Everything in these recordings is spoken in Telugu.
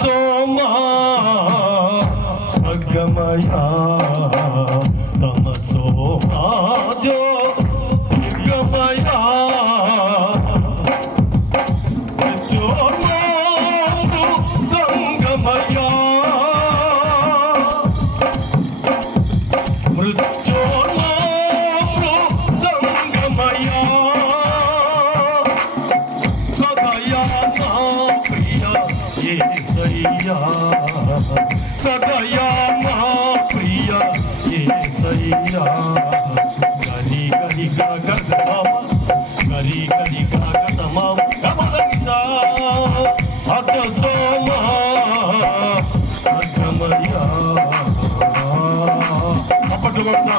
సోమా సగమయా యేసయ్యా సదయా నా ప్రియ యేసయ్యా గరి గరి గగదమ గరి గరి గగదమ గమనసా అత సోమా సగమయా అప్పటి కొడతా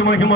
మహిమ